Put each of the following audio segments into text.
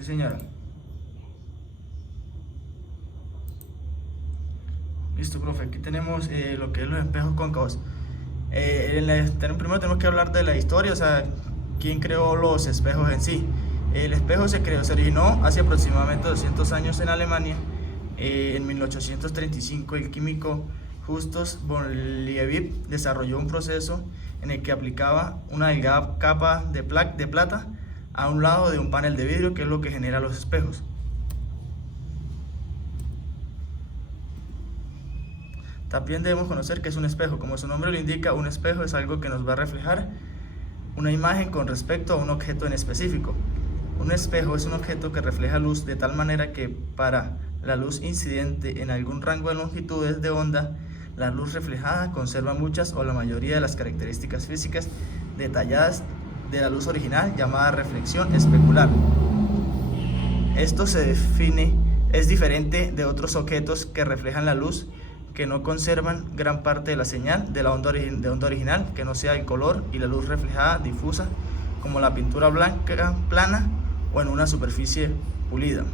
Sí, señora. Listo, profe. Aquí tenemos lo que es los espejos cóncavos. Primero tenemos que hablar de la historia, o sea, quién creó los espejos en sí. El espejo se originó hace aproximadamente 200 años en Alemania. En 1835 el químico Justus von Liebig desarrolló un proceso en el que aplicaba una delgada capa de plata a un lado de un panel de vidrio, que es lo que genera los espejos. También debemos conocer qué es un espejo. Como su nombre lo indica, un espejo es algo que nos va a reflejar una imagen con respecto a un objeto en específico. Un espejo es un objeto que refleja luz de tal manera que para la luz incidente en algún rango de longitudes de onda, la luz reflejada conserva muchas o la mayoría de las características físicas detalladas de la luz original, llamada reflexión especular. Esto es diferente de otros objetos que reflejan la luz, que no conservan gran parte de la señal de la onda original, que no sea el color y la luz reflejada difusa, como la pintura blanca plana o en una superficie pulida.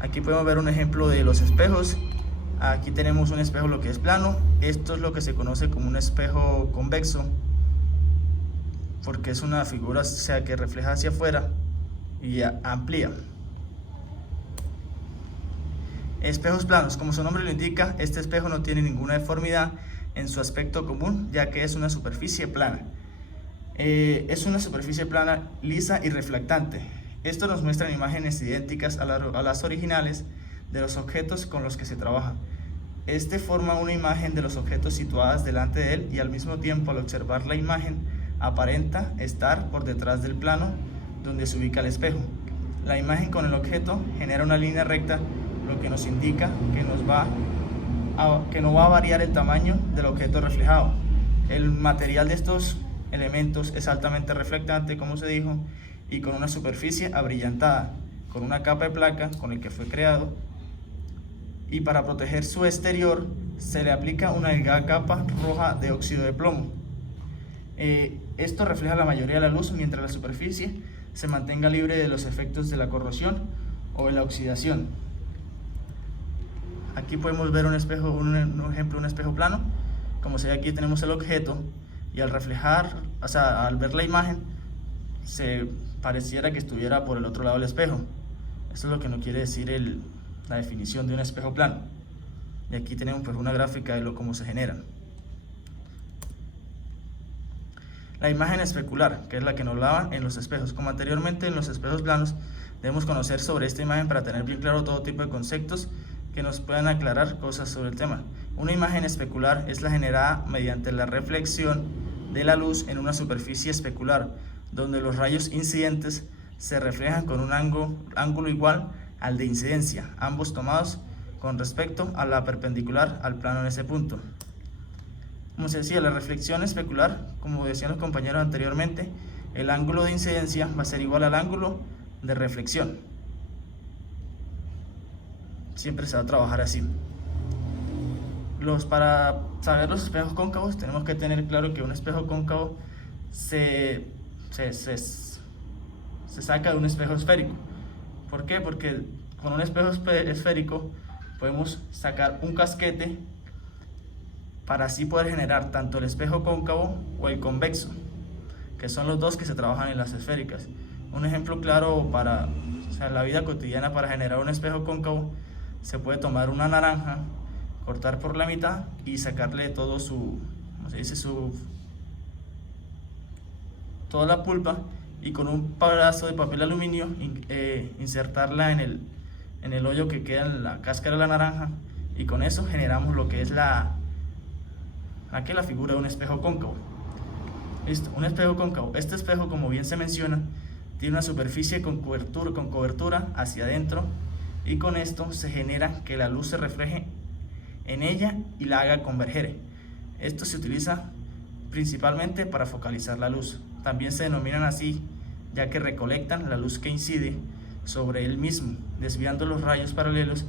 Aquí podemos ver un ejemplo de los espejos. Aquí tenemos un espejo lo que es plano. Esto es lo que se conoce como un espejo convexo, porque es una figura, o sea, que refleja hacia afuera y amplía. Espejos planos. Como su nombre lo indica, este espejo no tiene ninguna deformidad en su aspecto común, ya que es una superficie plana. Es una superficie plana, lisa y reflectante. Esto nos muestra imágenes idénticas a las originales de los objetos con los que se trabaja. Este forma una imagen de los objetos situadas delante de él, y al mismo tiempo, al observar la imagen, aparenta estar por detrás del plano donde se ubica el espejo. La imagen con el objeto genera una línea recta, lo que nos indica que no va a variar el tamaño del objeto reflejado. El material de estos elementos es altamente reflectante, como se dijo, y con una superficie abrillantada, con una capa de placa con el que fue creado, y para proteger su exterior se le aplica una delgada capa roja de óxido de plomo. Esto refleja la mayoría de la luz, mientras la superficie se mantenga libre de los efectos de la corrosión o de la oxidación. Aquí podemos ver un espejo, un ejemplo de un espejo plano. Como se ve, aquí tenemos el objeto, y al reflejar, o sea, al ver la imagen, se pareciera que estuviera por el otro lado del espejo. Esto es lo que nos quiere decir la definición de un espejo plano. Y aquí tenemos pues una gráfica de cómo se generan. La imagen especular, que es la que nos hablaban en los espejos. Como anteriormente en los espejos planos, debemos conocer sobre esta imagen para tener bien claro todo tipo de conceptos que nos puedan aclarar cosas sobre el tema. Una imagen especular es la generada mediante la reflexión de la luz en una superficie especular, donde los rayos incidentes se reflejan con un ángulo igual al de incidencia, ambos tomados con respecto a la perpendicular al plano en ese punto. Como se decía, la reflexión especular, como decían los compañeros anteriormente, el ángulo de incidencia va a ser igual al ángulo de reflexión. Siempre se va a trabajar así. Para saber los espejos cóncavos, tenemos que tener claro que un espejo cóncavo se saca de un espejo esférico. ¿Por qué? Porque con un espejo esférico podemos sacar un casquete para así poder generar tanto el espejo cóncavo o el convexo, que son los dos que se trabajan en las esféricas. Un ejemplo claro para la vida cotidiana: para generar un espejo cóncavo se puede tomar una naranja, cortar por la mitad y sacarle todo toda la pulpa, y con un pedazo de papel aluminio insertarla en el hoyo que queda en la cáscara de la naranja, y con eso generamos lo que es la figura de un espejo cóncavo. Listo, un espejo cóncavo. Este espejo, como bien se menciona, tiene una superficie con cobertura hacia adentro, y con esto se genera que la luz se refleje en ella y la haga converger. Esto se utiliza principalmente para focalizar la luz. También se denominan así, ya que recolectan la luz que incide sobre él mismo, desviando los rayos paralelos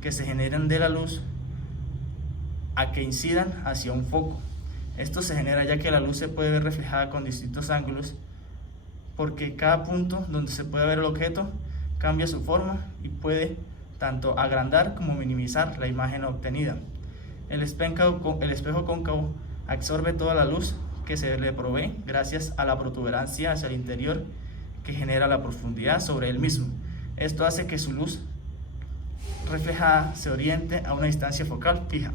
que se generan de la luz a que incidan hacia un foco. Esto se genera ya que la luz se puede ver reflejada con distintos ángulos, porque cada punto donde se puede ver el objeto cambia su forma y puede tanto agrandar como minimizar la imagen obtenida. El espejo cóncavo absorbe toda la luz que se le provee gracias a la protuberancia hacia el interior que genera la profundidad sobre él mismo. Esto hace que su luz reflejada se oriente a una distancia focal fija.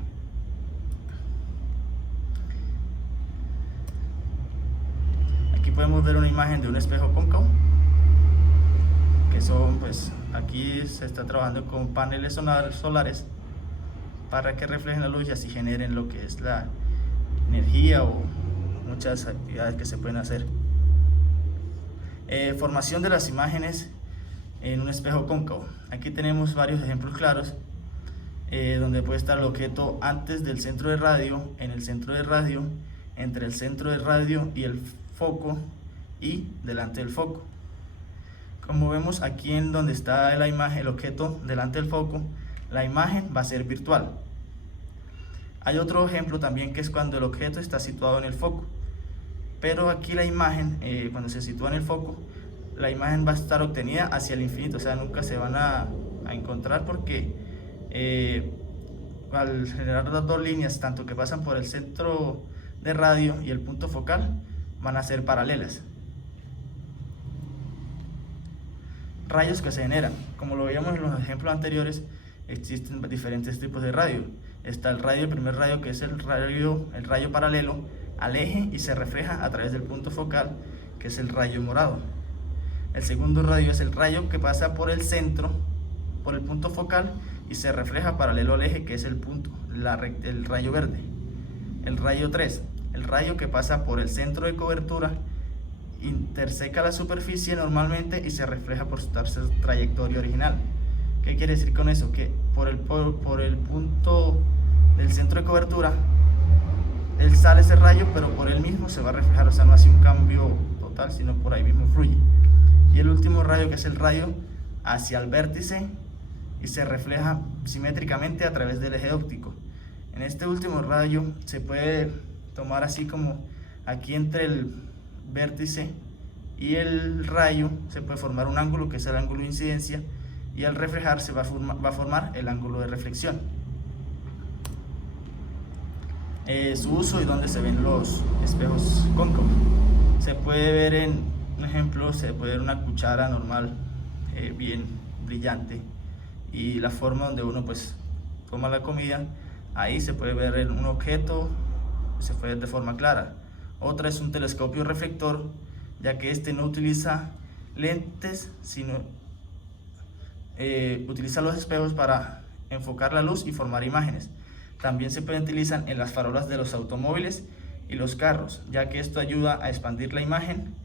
Aquí podemos ver una imagen de un espejo cóncavo, que son, pues, aquí se está trabajando con paneles solares para que reflejen la luz y así generen lo que es la energía o muchas actividades que se pueden hacer. Formación de las imágenes en un espejo cóncavo. Aquí tenemos varios ejemplos claros donde puede estar el objeto antes del centro de radio, en el centro de radio, entre el centro de radio y el foco y delante del foco. Como vemos aquí en donde está la imagen, el objeto delante del foco, la imagen va a ser virtual. Hay otro ejemplo también que es cuando el objeto está situado en el foco, pero aquí la imagen, cuando se sitúa en el foco, la imagen va a estar obtenida hacia el infinito, o sea, nunca se van a encontrar porque al generar las dos líneas, tanto que pasan por el centro de radio y el punto focal, van a ser paralelas. Rayos que se generan. Como lo veíamos en los ejemplos anteriores, existen diferentes tipos de radio. Está el primer rayo, que es el rayo paralelo al eje y se refleja a través del punto focal, que es el rayo morado. El segundo rayo es el rayo que pasa por el centro, por el punto focal, y se refleja paralelo al eje, que es el rayo verde. El rayo 3, el rayo que pasa por el centro de cobertura, interseca la superficie normalmente y se refleja por su trayectoria original. ¿Qué quiere decir con eso? Que por el punto del centro de cobertura, él sale ese rayo, pero por él mismo se va a reflejar, o sea, no hace un cambio total, sino por ahí mismo fluye. Y el último rayo, que es el rayo hacia el vértice, y se refleja simétricamente a través del eje óptico. En este último rayo se puede tomar así como aquí entre el vértice y el rayo se puede formar un ángulo, que es el ángulo de incidencia, y al reflejarse va a formar el ángulo de reflexión. Su uso y dónde se ven los espejos cóncavos. Se puede ver en un ejemplo, se puede ver una cuchara normal, bien brillante, y la forma donde uno pues toma la comida, ahí se puede ver un objeto, se puede ver de forma clara. Otra es un telescopio reflector, ya que este no utiliza lentes, sino utiliza los espejos para enfocar la luz y formar imágenes. También se utilizan en las farolas de los automóviles y los carros, ya que esto ayuda a expandir la imagen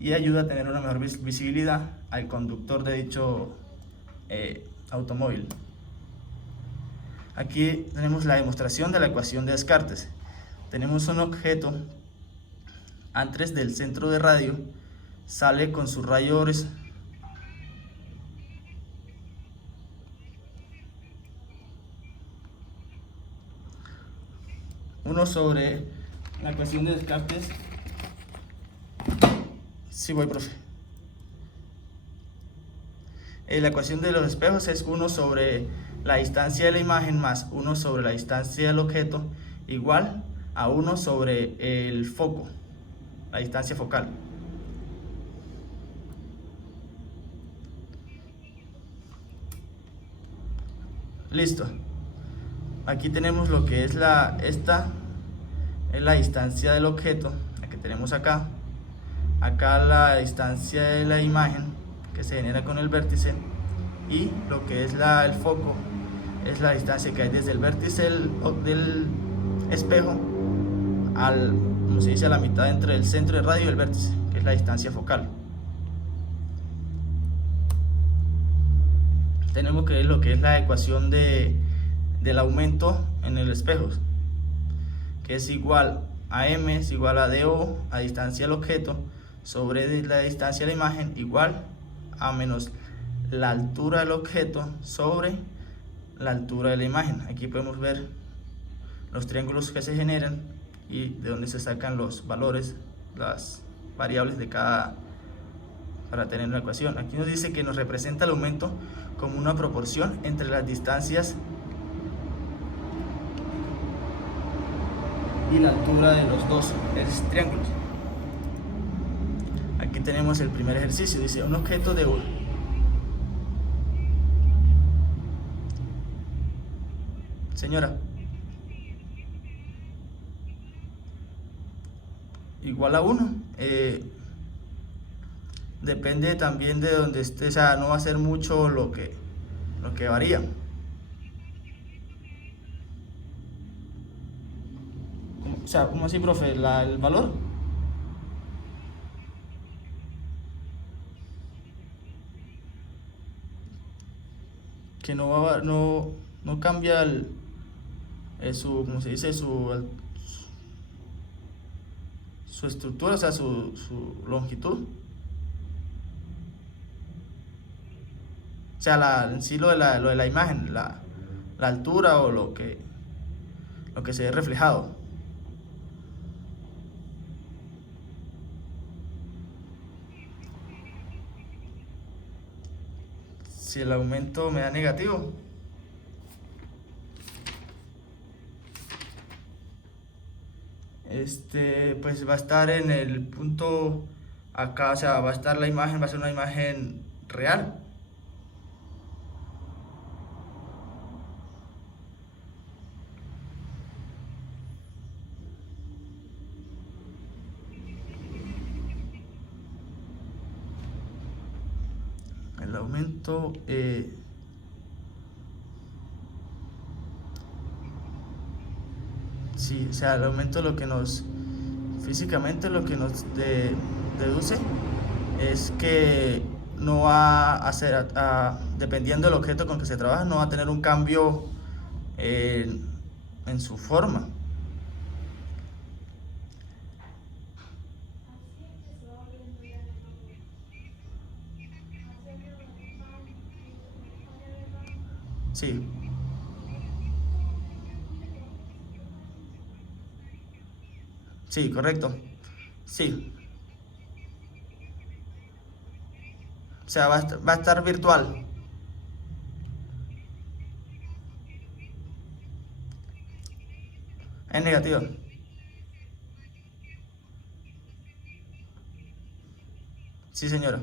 y ayuda a tener una mejor visibilidad al conductor de dicho automóvil. Aquí tenemos la demostración de la ecuación de Descartes. Tenemos un objeto antes del centro de radio, sale con sus rayos uno sobre la ecuación de Descartes. Sí voy, profe. La ecuación de los espejos es 1 sobre la distancia de la imagen más 1 sobre la distancia del objeto, igual a 1 sobre el foco, la distancia focal. Listo. Aquí tenemos lo que es esta es la distancia del objeto, la que tenemos acá. Acá la distancia de la imagen que se genera con el vértice, y lo que es el foco es la distancia que hay desde el vértice del espejo como se dice, a la mitad entre el centro de radio y el vértice, que es la distancia focal. Tenemos que ver lo que es la ecuación del aumento en el espejo, que es igual a m es igual a do, a distancia del objeto, sobre la distancia de la imagen, igual a menos la altura del objeto sobre la altura de la imagen. Aquí podemos ver los triángulos que se generan y de dónde se sacan los valores, las variables de cada para tener una ecuación. Aquí nos dice que nos representa el aumento como una proporción entre las distancias y la altura de los dos triángulos. Aquí tenemos el primer ejercicio. Dice, un objeto de señora, igual a 1. Depende también de donde esté, o sea, no va a ser mucho lo que varía. O sea, ¿cómo así, profe? ¿El valor? Que no cambia su, ¿cómo se dice? Su estructura, o sea, su longitud. O sea, en sí lo de la imagen, la altura o lo que se ve reflejado. Si el aumento me da negativo, pues va a estar en el punto acá, o sea, va a estar la imagen, va a ser una imagen real. El aumento sí, o sea, el aumento físicamente lo que nos deduce es que no va a ser, dependiendo del objeto con que se trabaja, no va a tener un cambio en su forma. Sí. Sí, correcto. Sí. O sea, va a estar virtual. Es negativo. Sí, señora.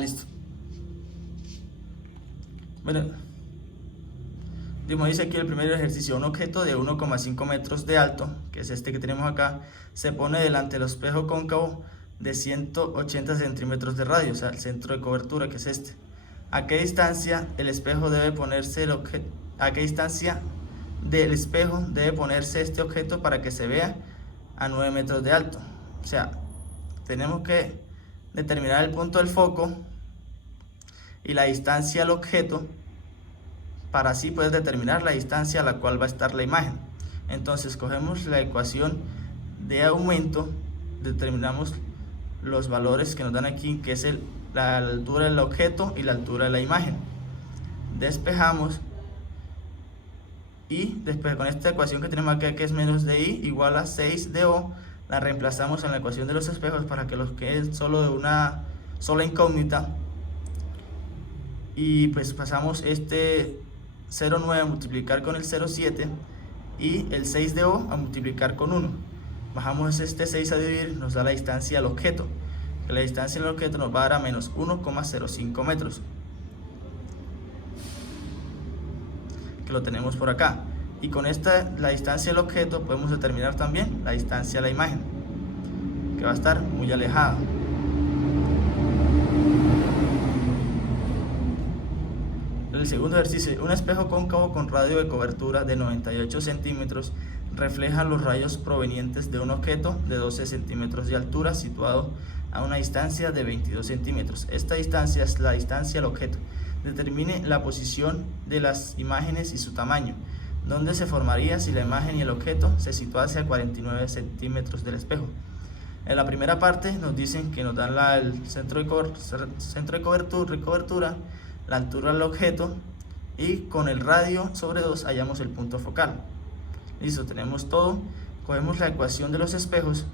Listo. Bueno, dice aquí el primer ejercicio. Un objeto de 1,5 metros de alto, que es este que tenemos acá, se pone delante del espejo cóncavo de 180 centímetros de radio, o sea, el centro de cobertura, que es este. ¿A qué distancia el espejo debe ponerse a qué distancia del espejo debe ponerse este objeto para que se vea a 9 metros de alto? O sea, tenemos que determinar el punto del foco y la distancia al objeto para así poder determinar la distancia a la cual va a estar la imagen. Entonces cogemos la ecuación de aumento, determinamos los valores que nos dan aquí, que es la altura del objeto y la altura de la imagen. Despejamos y después con esta ecuación que tenemos acá, que es menos de i igual a 6 de o, la reemplazamos en la ecuación de los espejos para que los quede solo de una sola incógnita. Y pues pasamos 0,9 a multiplicar con el 0,7 y el 6 de o a multiplicar con 1. Bajamos 6 a dividir, nos da la distancia al objeto, que la distancia al objeto nos va a dar a menos 1,05 metros, que lo tenemos por acá. Y con la distancia al objeto podemos determinar también la distancia a la imagen, que va a estar muy alejada. El segundo ejercicio, un espejo cóncavo con radio de cobertura de 98 centímetros refleja los rayos provenientes de un objeto de 12 centímetros de altura situado a una distancia de 22 centímetros. Esta distancia es la distancia al objeto. Determine la posición de las imágenes y su tamaño. ¿Dónde se formaría si la imagen y el objeto se situase a 49 centímetros del espejo? En la primera parte nos dicen que nos dan el centro de cobertura, la altura del objeto, y con el radio sobre 2 hallamos el punto focal. Listo, tenemos todo. Cogemos la ecuación de los espejos,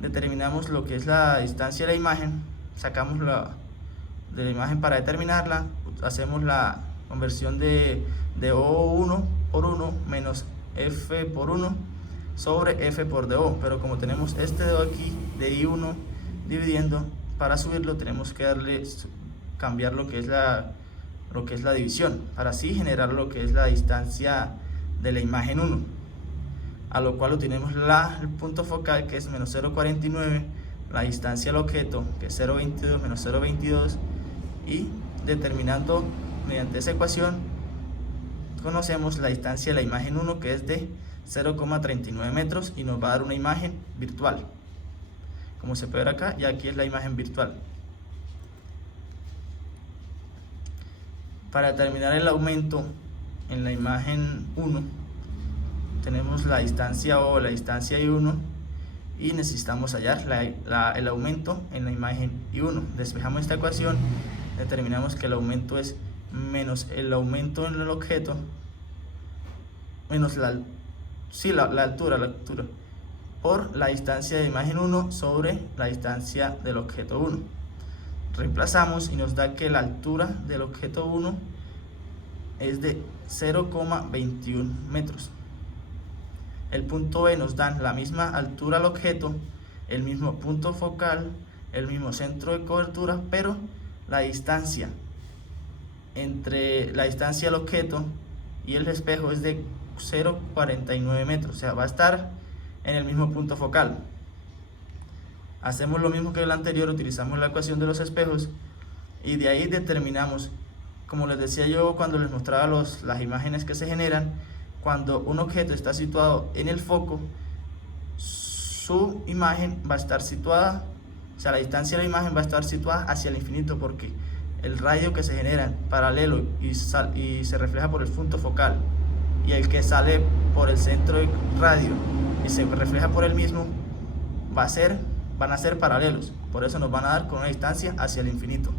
determinamos lo que es la distancia de la imagen, sacamos de la imagen para determinarla, hacemos la conversión de O1 por 1 menos F por 1 sobre F por DO, pero como tenemos este DO aquí de I1 dividiendo, para subirlo tenemos que cambiar lo que es la división, para así generar lo que es la distancia de la imagen 1, a lo cual obtenemos el punto focal, que es menos 0,49, la distancia al objeto, que es 0,22 menos 0,22, y determinando mediante esa ecuación conocemos la distancia de la imagen 1, que es de 0,39 metros, y nos va a dar una imagen virtual, como se puede ver acá, y aquí es la imagen virtual. Para determinar el aumento en la imagen 1, tenemos la distancia O, la distancia I1, y necesitamos hallar el aumento en la imagen I1. Despejamos esta ecuación, determinamos que el aumento es menos el aumento en el objeto, menos la altura, por la distancia de imagen 1 sobre la distancia del objeto 1. Reemplazamos y nos da que la altura del objeto 1 es de 0,21 metros. El punto B nos da la misma altura al objeto, el mismo punto focal, el mismo centro de cobertura, pero la distancia entre la distancia al objeto y el espejo es de 0,49 metros, o sea, va a estar en el mismo punto focal. Hacemos lo mismo que el anterior, utilizamos la ecuación de los espejos y de ahí determinamos, como les decía yo cuando les mostraba las imágenes que se generan, cuando un objeto está situado en el foco, su imagen va a estar situada, o sea, la distancia de la imagen va a estar situada hacia el infinito, porque el radio que se genera en paralelo y se refleja por el punto focal, y el que sale por el centro de radio y se refleja por el mismo, van a ser paralelos, por eso nos van a dar con una distancia hacia el infinito.